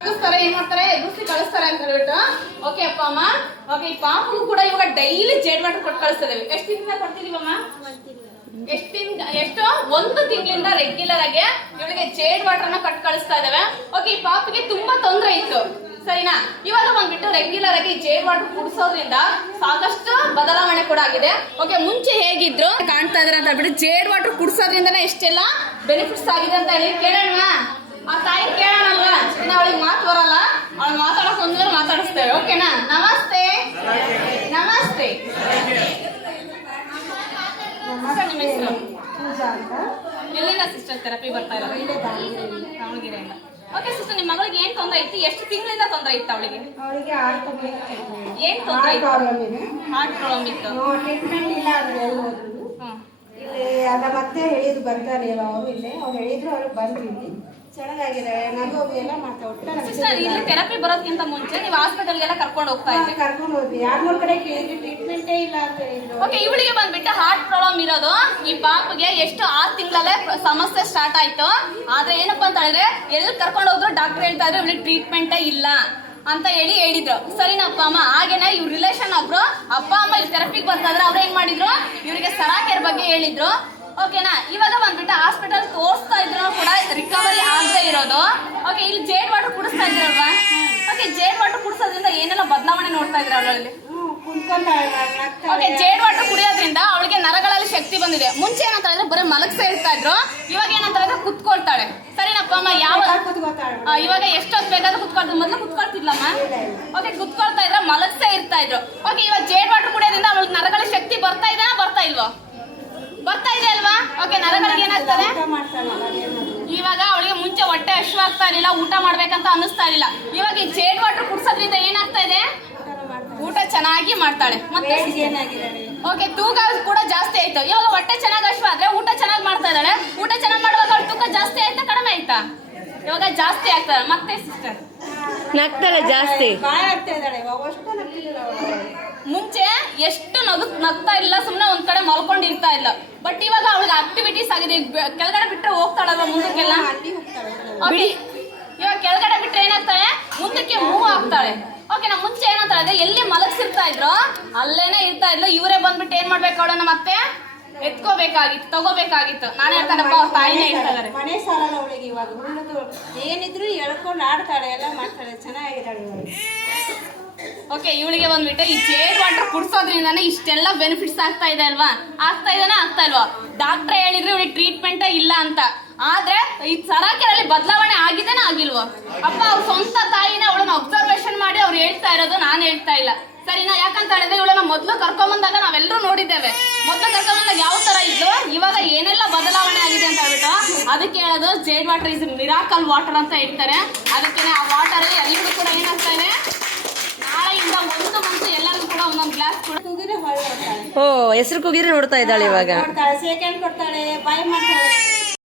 ಏನ್ ಮಾಡ್ತಾರೆ ಎದುರಿಸಿ ಕಳಿಸ್ತಾರೆ ಅಂತ ಹೇಳ್ಬಿಟ್ಟು ಓಕೆ ಅಪ್ಪ ಅಮ್ಮ. ಓಕೆ, ಈ ಪಾಪು ಕೂಡ ಇವಾಗ ಡೈಲಿ ಜೇಡ್ ವಾಟರ್ ಕೊಟ್ಟು ಕಳಿಸ್ತಾ ಇದೀವಿ. ಎಷ್ಟು ದಿನದಿಂದ ಕೊಡ್ತಿದೀವಮ್ಮ? ಎಷ್ಟು 1 ತಿಂಗಳಿಂದ ರೆಗ್ಯುಲರ್ ಆಗಿ ಇವಳಿಗೆ ಜೇಡ್ ವಾಟರ್ ನ ಕೊಟ್ಟು ಕಳಿಸ್ತಾ ಇದಾವೆ. ಓಕೆ, ಈ ಪಾಪಿಗೆ ತುಂಬಾ ತೊಂದರೆ ಇತ್ತು, ಸರಿನಾ? ಇವಾಗ ಬಂದ್ಬಿಟ್ಟು ರೆಗ್ಯುಲರ್ ಆಗಿ ಜೇಡ್ ವಾಟರ್ ಕುಡಿಸೋದ್ರಿಂದ ಸಾಕಷ್ಟು ಬದಲಾವಣೆ ಕೂಡ ಆಗಿದೆ. ಓಕೆ, ಮುಂಚೆ ಹೇಗಿದ್ರು ಕಾಣ್ತಾ ಇದಾರೆ ಅಂತ ಹೇಳ್ಬಿಟ್ಟು ಜೇಡ್ ವಾಟರ್ ಕುಡಿಸೋದ್ರಿಂದನೇ ಎಷ್ಟೆಲ್ಲ ಬೆನಿಫಿಟ್ಸ್ ಆಗಿದೆ ಅಂತ ಹೇಳಿ ಕೇಳೋಣ. ಆ ತಾಯಿ ಕೇಳೋಣಲ್ವಾ? ಇನ್ನು ಅವಳಿಗೆ ಮಾತು ಬರಲ್ಲ, ಅವಳು ಮಾತಾಡಕ್ ಒಂದ್ರೆ ಮಾತಾಡಿಸ್ತೇವೆ. ಓಕೆನಾ? ನಮಸ್ತೆ. ನಮಸ್ತೆ. ನಿಮ್ಮ ಹೆಸರು? ಎಲ್ಲಿಂದ ಸಿಸ್ಟರ್ ಥೆರಪಿ ಬರ್ತಾ ಇರೋದು? ದಾವಣಗೆರೆಯಿಂದ. ಓಕೆ ಸಿಸ್ಟರ್, ನಿಮ್ಮ ಮಗಳಿಗೆ ಏನ್ ತೊಂದರೆ ಇತ್ತು? ಎಷ್ಟು ತಿಂಗಳಿಂದ ತೊಂದರೆ ಇತ್ತು ಅವಳಿಗೆ? ಏನ್ ತೊಂದರೆ ಇತ್ತು? ಹಾರ್ಟ್ ಪ್ರಾಬ್ಲಮ್ ಇತ್ತು. ಟ್ರೀಟ್ಮೆಂಟ್ ಇಲ್ಲ ಅಂದ್ರೆ ಅದ ಮತ್ತೆ ಹೇಳಿದ್ರು ಬರ್ತಾರೆ ಅವರು ಇಲ್ಲೇ ಅವ್ರು ಹೇಳಿದ್ರು ಅವ್ರು ಬಂದ್ರಿ ಚೆನ್ನಾಗಿದೆ. ನಗು ಎಲ್ಲ ಮಾತಾಡ್ತಾರೆ. ಸಿಸ್ಟರ್, ಇಲ್ಲಿ ಥೆರಪಿ ಬರೋದಕ್ಕಿಂತ ಮುಂಚೆ ನೀವು ಹಾಸ್ಪಿಟಲ್ಗೆಲ್ಲ ಕರ್ಕೊಂಡು ಹೋಗ್ತಾ ಇದ್ರಿ? ಕರ್ಕೊಂಡು ಹೋದ್ವಿ, 2-3 ಕಡೆ ಕೇಳಿದ್ವಿ, ಟ್ರೀಟ್ಮೆಂಟೇ ಇಲ್ಲ ಅಂತ ಹೇಳಿದ್ರು. ಓಕೆ, ಇವಳಿಗೆ ಬಂದ್ಬಿಟ್ಟು ಹಾರ್ಟ್ ಪ್ರಾಬ್ಲಮ್ ಇರೋದು ಈ ಪಾಪಗೆ ಎಷ್ಟು 6 ತಿಂಗಳಲ್ಲೇ ಸಮಸ್ಯೆ ಸ್ಟಾರ್ಟ್ ಆಯ್ತು. ಆದ್ರೆ ಏನಪ್ಪಾ ಅಂತ ಹೇಳಿದ್ರೆ ಎಲ್ಲಿ ಕರ್ಕೊಂಡು ಹೋದ್ರು ಡಾಕ್ಟರ್ ಹೇಳ್ತಾ ಇದ್ರು ಇವಳಿಗೆ ಟ್ರೀಟ್ಮೆಂಟೇ ಇಲ್ಲ ಅಂತ ಹೇಳಿದ್ರು. ಸರಿನಪ್ಪ ಅಮ್ಮ? ಹಾಗೇನೆ ಇವ್ರ ರಿಲೇಷನ್ ಒಬ್ರು ಅಪ್ಪ ಅಮ್ಮ ಇಲ್ಲಿ ಥೆರಪಿಗೆ ಬರ್ತಾ ಇದ್ರೆ ಅವ್ರು ಏನ್ ಮಾಡಿದ್ರು, ಇವರಿಗೆ ಸರಾಕೆರ್ ಬಗ್ಗೆ ಹೇಳಿದ್ರು. ಓಕೆನಾ? ಇವಾಗ ಬಂದ್ಬಿಟ್ಟು ಹಾಸ್ಪಿಟಲ್ ತೋರಿಸ್ತಾ ಇದ್ರು ಕೂಡ ರಿಕವರಿ ಆಗದೆ ಇರೋದು. ಓಕೆ, ಇಲ್ಲಿ ಜೇಡ್ ವಾಟರ್ ಕುಡಿಸ್ತಾ ಇದ್ರಲ್ವಾ? ಓಕೆ, ಜೇಡ್ ವಾಟರ್ ಕುಡಿಸೋದ್ರಿಂದ ಏನೆಲ್ಲ ಬದಲಾವಣೆ ನೋಡ್ತಾ ಇದ್ರ ಅವಳಲ್ಲಿ? ಓಕೆ, ಜೇಡ್ ವಾಟರ್ ಕುಡಿಯೋದ್ರಿಂದ ಅವಳಿಗೆ ನರಗಳಲ್ಲಿ ಶಕ್ತಿ ಬಂದಿದೆ. ಮುಂಚೆ ಏನಂತ ಹೇಳಿದ್ರೆ ಬರೀ ಮಲಗ್ತಾ ಇರ್ತಾ ಇದ್ರು, ಇವಾಗ ಏನಂತ ಹೇಳಿದ್ರೆ ಕುತ್ಕೊಳ್ತಾಳೆ. ಸರಿನಪ್ಪ ಅಮ್ಮ? ಇವಾಗ ಎಷ್ಟೊತ್ತು ಬೇಕಾದ್ರೂ ಕುತ್ಕೊಳ್ತಾರೆ, ಮೊದಲು ಕುತ್ಕೊಳ್ತಿದ್ಲಮ್ಮ. ಓಕೆ, ಕುತ್ಕೊಳ್ತಾ ಇದ್ರೆ ಮಲಗ್ತಾ ಇರ್ತಾ ಇದ್ರು. ಓಕೆ, ಇವಾಗ ಜೇಡ್ ವಾಟರ್ ಕುಡಿಯೋದ್ರಿಂದ ಅವಳಿಗೆ ನರಗಳ ಶಕ್ತಿ ಬರ್ತಾ ಇದೆಯಾ ಬರ್ತಾ ಇಲ್ವೋ? ಬರ್ತಾ ಇದೆ ಅಲ್ವಾ? ಓಕೆ, ನರಗಳಿಗೆ ಏನಾಗ್ತದೆ ಇವಾಗ? ಅವಳಿಗೆ ಮುಂಚೆ ಹೊಟ್ಟೆ ಹಸಿವಾಗ್ತಾ ಇರಲಿಲ್ಲ, ಊಟ ಮಾಡ್ಬೇಕಂತ ಅನ್ನಿಸ್ತಾ ಇರಲಿಲ್ಲ. ಇವಾಗ ಈ ಜೇಡ್ ವಾಟರ್ ಕುಡಿಸೋದ್ರಿಂದ ಏನಾಗ್ತಾ ಇದೆ? ಊಟ ಚೆನ್ನಾಗಿ ಮಾಡ್ತಾಳೆ. ಮತ್ತೆ ಓಕೆ, ತೂಕ ಕೂಡ ಜಾಸ್ತಿ ಆಯ್ತು. ಇವಾಗ ಹೊಟ್ಟೆ ಚೆನ್ನಾಗಿ ಹಸಿವಾದ್ರೆ ಊಟ ಚೆನ್ನಾಗಿ ಮಾಡ್ತಾ ಇದ್ದಾಳೆ. ಊಟ ಚೆನ್ನಾಗಿ ಮಾಡುವಾಗ ಅವಳ ತೂಕ ಜಾಸ್ತಿ ಆಯ್ತಾ ಕಡಿಮೆ ಆಯ್ತಾ? ಇವಾಗ ಜಾಸ್ತಿ ಆಗ್ತಾಳೆ. ಮತ್ತೆ ಸಿಸ್ಟರ್ ನಗ್ತಾಳೆ ಜಾಸ್ತಿ. ಮುಂಚೆ ಎಷ್ಟು ನಗ್ತಾ ಇಲ್ಲ, ಸುಮ್ಮನೆ ಒಂದ್ ಕಡೆ ಮಲ್ಕೊಂಡಿರ್ತಾ ಇಲ್ಲ. ಬಟ್ ಇವಾಗ ಅವಳಿಗೆ ಆಕ್ಟಿವಿಟೀಸ್ ಆಗಿದೆ. ಕೆಳಗಡೆ ಬಿಟ್ರೆ ಹೋಗ್ತಾಳಲ್ವ ಮುಂದಕ್ಕೆಲ್ಲ? ಇವಾಗ ಕೆಳಗಡೆ ಬಿಟ್ರೆ ಏನಾಗ್ತಾಳೆ, ಮುಂದಕ್ಕೆ ಮೂವ್ ಆಗ್ತಾಳೆ. ಓಕೆ, ನಾ ಮುಂಚೆ ಏನಂತ ಹೇಳಿದ್ರೆ ಎಲ್ಲಿ ಮಲಗಿಸಿರ್ತಾ ಇದ್ರು ಅಲ್ಲೇನೆ ಇರ್ತಾ ಇದ್ಲು. ಇವರೇ ಬಂದ್ಬಿಟ್ಟು ಏನ್ ಮಾಡ್ಬೇಕು, ಅವಳನ್ನ ಮತ್ತೆ ಎತ್ಕೋಬೇಕಾಗಿತ್ತು, ತಗೋಬೇಕಾಗಿತ್ತು. ನಾನು ಹೇಳ್ತಾನಪ್ಪ, ಅವ್ರ ತಾಯಿನೇ ಇರ್ತಾರೆ. ಮನೆ ಸಾಲಲ್ಲ ಅವಳಿಗೆ. ಇವಾಗ ಉಳ್ಳದು ಏನಿದ್ರು ಎಳ್ಕೊಂಡು ಆಡ್ತಾಳೆ, ಎಲ್ಲ ಮಾಡ್ತಾಳೆ, ಚೆನ್ನಾಗಿದ್ದಾಳೆ ಇವಾಗ. ಓಕೆ, ಇವಳಿಗೆ ಬಂದ್ಬಿಟ್ಟು ಈ ಜೇಡ್ ವಾಟರ್ ಕುಡಿಸೋದ್ರಿಂದಾನೆ ಇಷ್ಟೆಲ್ಲ ಬೆನಿಫಿಟ್ಸ್ ಆಗ್ತಾ ಇದೆ ಅಲ್ವಾ? ಆಗ್ತಾ ಇಲ್ವಾ? ಡಾಕ್ಟ್ರೇ ಹೇಳಿದ್ರು ಇವಳಿಗೆ ಟ್ರೀಟ್ಮೆಂಟೇ ಇಲ್ಲ ಅಂತ. ಆದ್ರೆ ಈ ಸರಾಕೆರಲ್ಲಿ ಬದಲಾವಣೆ ಆಗಿದೇನಾ ಆಗಿಲ್ವೋ? ಅಪ್ಪ ಅವ್ರ ಸ್ವಂತ ತಾಯಿನೇ ಅವಳನ್ನ ಅಬ್ಸರ್ವೇಷನ್ ಮಾಡಿ ಅವ್ರು ಹೇಳ್ತಾ ಇರೋದು, ನಾನು ಹೇಳ್ತಾ ಇಲ್ಲ, ಸರಿನಾ? ಯಾಕಂತ ಹೇಳಿದ್ರೆ ಇವಳನ್ನ ಮೊದಲು ಕರ್ಕೊಂಬಂದಾಗ ನಾವೆಲ್ಲರೂ ನೋಡಿದ್ದೇವೆ. ಮೊದಲು ಕರ್ಕೊಂಬಂದಾಗ ಯಾವ ತರ ಇದ್ದು ಇವಾಗ ಏನೆಲ್ಲ ಬದಲಾವಣೆ ಆಗಿದೆ ಅಂತ ಹೇಳ್ಬಿಟ್ಟು ಅದಕ್ಕೆ ಹೇಳೋದು jade water is miracle water ಅಂತ ಹೇಳ್ತಾರೆ. ಅದಕ್ಕೆ ಆ ವಾಟರ್ ಅಲ್ಲಿ ಎಲ್ಲರೂ ಕೂಡ ಏನಾಗ್ತಾ ಇದೆ, ನಾಳೆಯಿಂದ 1 ಮಂತ್ ಎಲ್ಲರೂ ಕೂಡ ಒಂದೊಂದು ಗ್ಲಾಸ್ ಓ, ಹೆಸರು ಕೂಗಿದ್ರೆ ನೋಡ್ತಾ ಇದ್ದಾಳೆ ಇವಾಗ. ಸೆಕೆಂಡ್ ಕೊಡ್ತಾಳೆ, ಬಾಯ್ ಮಾಡ್ತಾಳೆ.